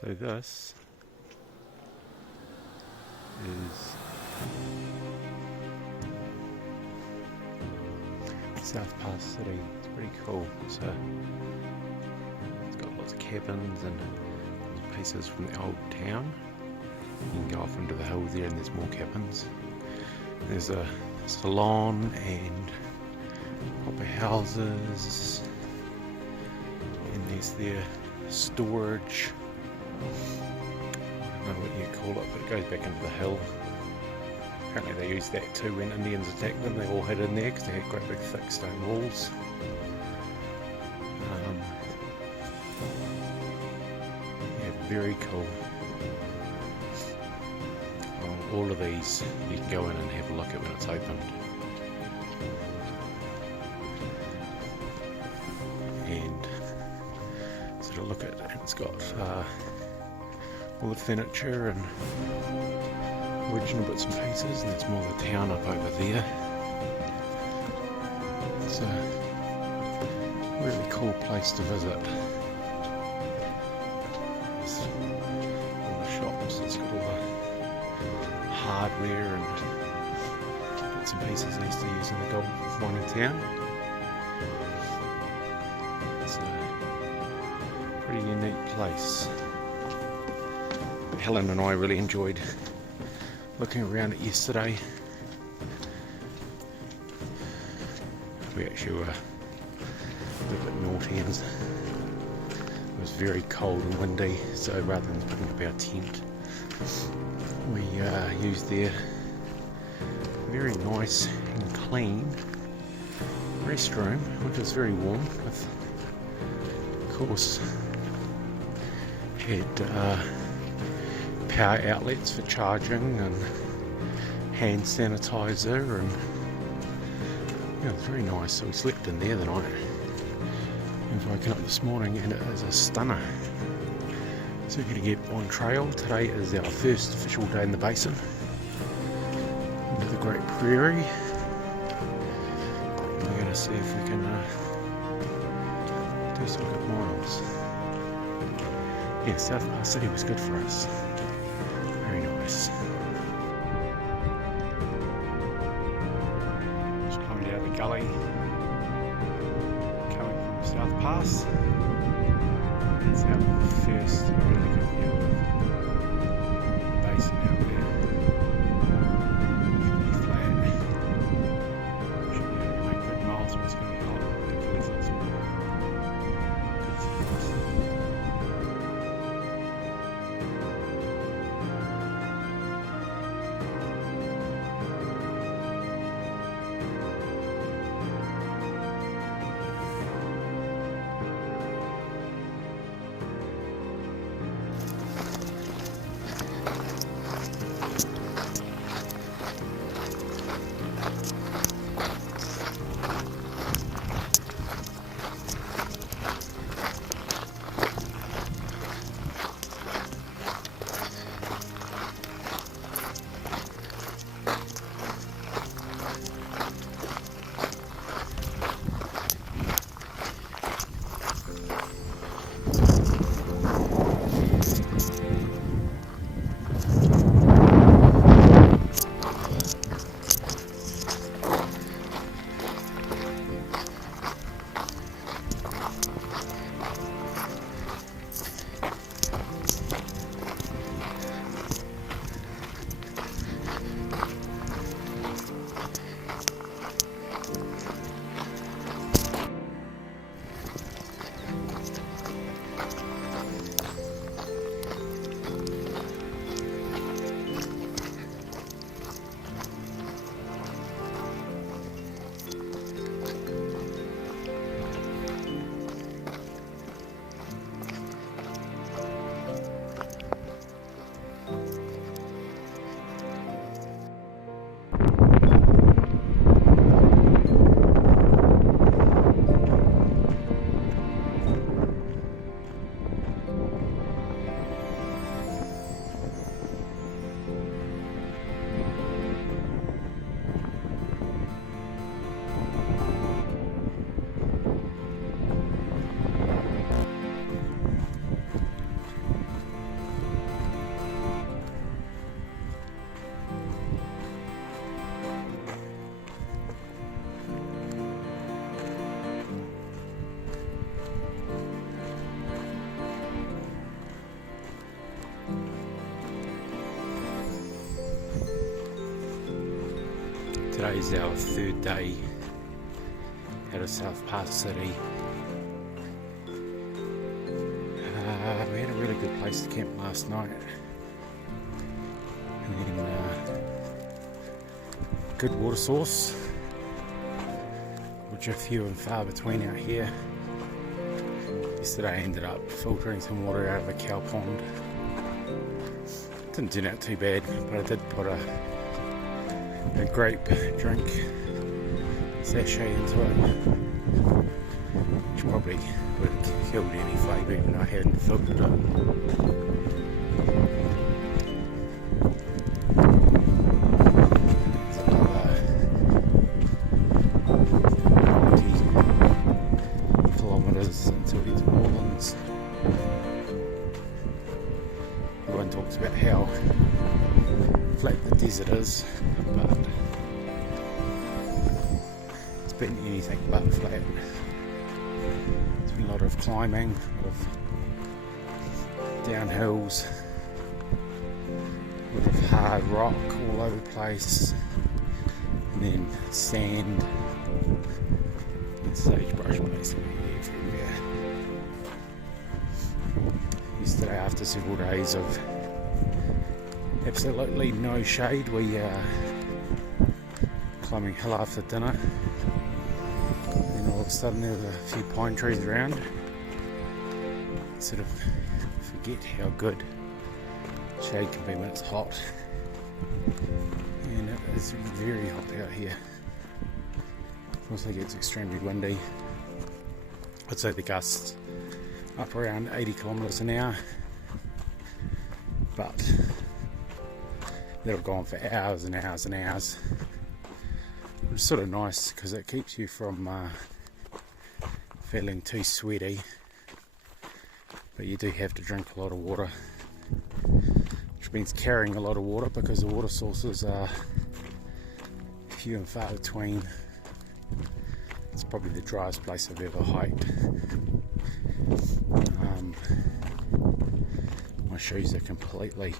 So this is South Pass City. It's pretty cool. So it's got lots of cabins and pieces from the old town. You can go off into the hill there and there's more cabins. There's a salon and proper houses, and there's their storage. I don't know what you call it, but it goes back into the hill. Apparently they used that too when Indians attacked them. They all hid in there because they had great big thick stone walls. Yeah, very cool. All of these you can go in and have a look at when it's opened. And sort of look at it, it's got all the furniture and original bits and pieces, and there's more of the town up over there. It's a really cool place to visit. There's all the shops, it's got all the hardware and bits and pieces they used to use in the gold mining town. It's a pretty unique place. Helen and I really enjoyed looking around it yesterday. We actually were a little bit naughty and it was very cold and windy, so rather than putting up our tent, we used their very nice and clean restroom, which was very warm, with, of course, had power outlets for charging and hand sanitizer, and yeah, it was very nice. So we slept in there the night and woken up this morning and it is a stunner. So we're going to get on trail. Today is our first official day in the Basin, into the Great Prairie. We're going to see if we can do some good miles. Yeah, South Pass City was good for us. Very nice. Just coming out of the gully, coming from South Pass. It's our first really good view of the Basin out there. Should be flat. Should be able to make good miles, but it's going to be hot. Hopefully it's good for us. Today's our third day out of South Park City. We had a really good place to camp last night. And getting a good water source, which are few and far between out here. Yesterday I ended up filtering some water out of a cow pond. Didn't turn out too bad, but I did put a grape drink sachet into it, which probably would have killed any flavour even though I hadn't filtered it. Kilometres until we get to Rawlins. Everyone talks about how flat the desert is, but it's been anything but flat. There's been a lot of climbing, a lot of downhills, a lot of hard rock all over the place, and then sand and sagebrush basically everywhere. Yesterday, after several days of absolutely no shade, we climbing hill after dinner, and all of a sudden there were a few pine trees around. Sort of forget how good shade can be when it's hot, and it is very hot out here. It also gets extremely windy. I'd say the gusts up around 80 kilometres an hour, but that'll go on for hours and hours and hours, which is sort of nice because it keeps you from feeling too sweaty, but you do have to drink a lot of water, which means carrying a lot of water because the water sources are few and far between. It's probably the driest place I've ever hiked. My shoes are completely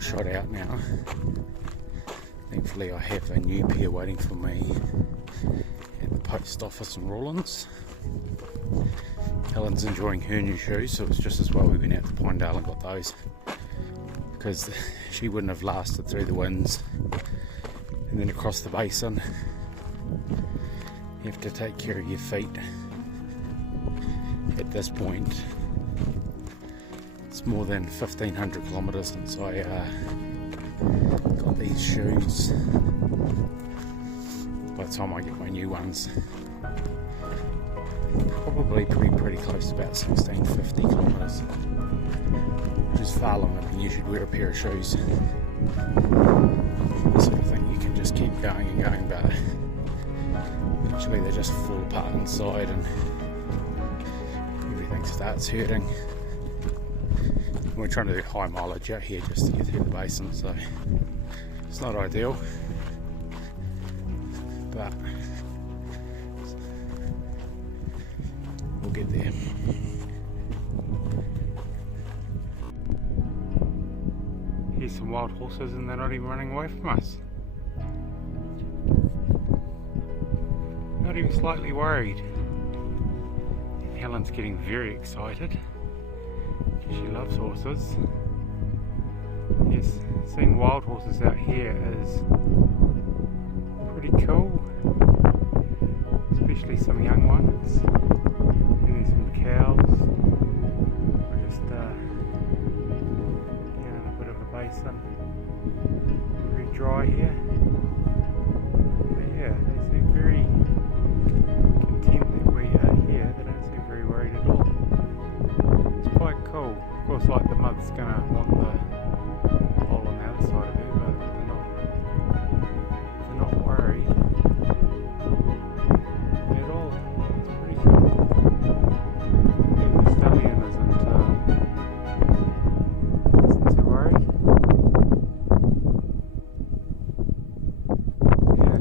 shot out now. Thankfully I have a new pair waiting for me at the post office in Rawlins. Helen's enjoying her new shoes, so it was just as well we went out to Pinedale and got those, because she wouldn't have lasted through the winds. And then across the basin, you have to take care of your feet. At this point, it's more than 1,500 kilometres since I got these shoes. By the time I get my new ones, probably pretty close to about 1,650 kilometres, which is far longer than you should wear a pair of shoes. This sort of thing you can just keep going and going, but eventually they just fall apart inside and everything starts hurting. We're trying to do high mileage out here just to get through the basin, so it's not ideal, but we'll get there. Here's some wild horses and they're not even running away from us. Not even slightly worried. And Helen's getting very excited. She loves horses. Yes, seeing wild horses out here is pretty cool, especially some young ones. And there's some cows. We're just down a bit of a basin. Very dry here. But yeah, they seem very content that we are here. They don't seem very worried at all. It's quite cool. Of course, like the mother's gonna want the hole on the other side of her, but they're not worried at all. It's pretty cool. Even the stallion isn't too worried. Yeah,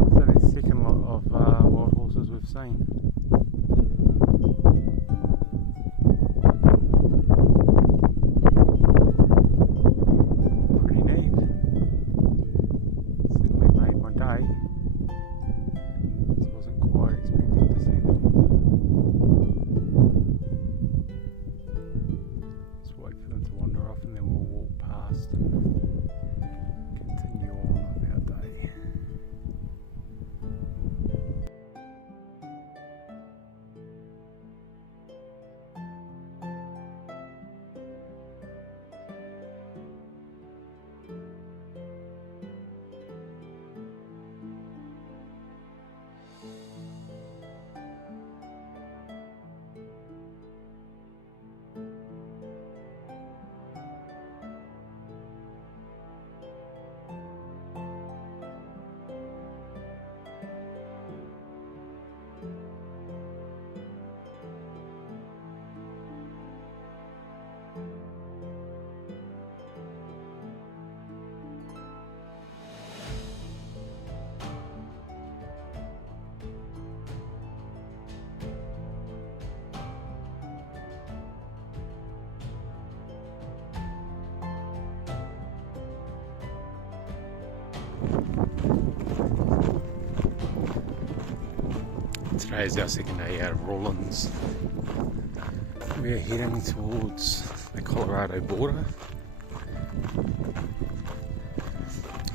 it's only the second lot of wild horses we've seen. Today is our second day out of Rawlins. We're heading towards the Colorado border. I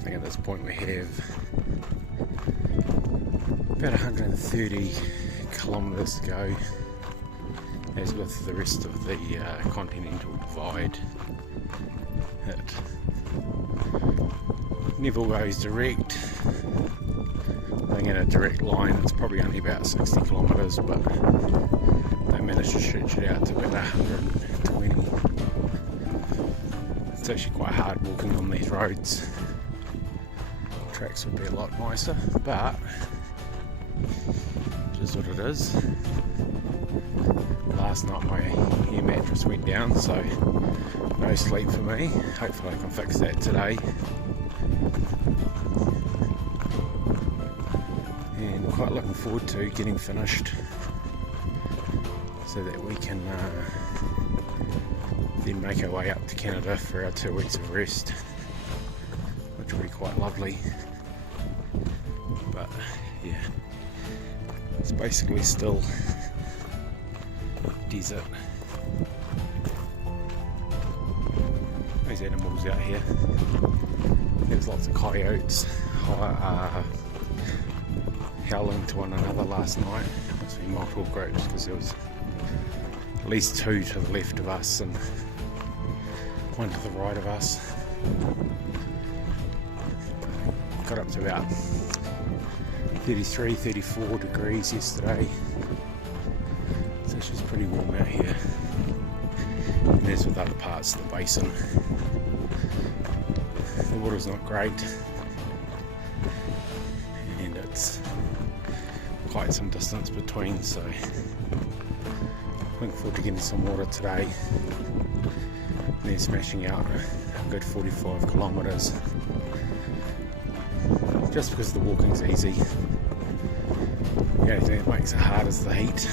think at this point we have about 130 kilometres to go, as with the rest of the Continental Divide. It never goes direct. I think in a direct line it's probably only about 60 kilometres, but they managed to stretch it out to about 120. It's actually quite hard walking on these roads. Tracks would be a lot nicer, but it is what it is. Last night my air mattress went down, so no sleep for me. Hopefully I can fix that today. And quite looking forward to getting finished so that we can then make our way up to Canada for our 2 weeks of rest, which will be quite lovely. But yeah, it's basically still desert. There's animals out here. There's lots of coyotes howling to one another last night. Must be multiple groups because there was at least two to the left of us and one to the right of us. Got up to about 33, 34 degrees yesterday. It's actually pretty warm out here. And as with other parts of the basin, the water's not great, and it's quite some distance between, so looking forward to getting some water today and then smashing out a good 45 kilometres, just because the walking's easy. The only thing that makes it hard is the heat.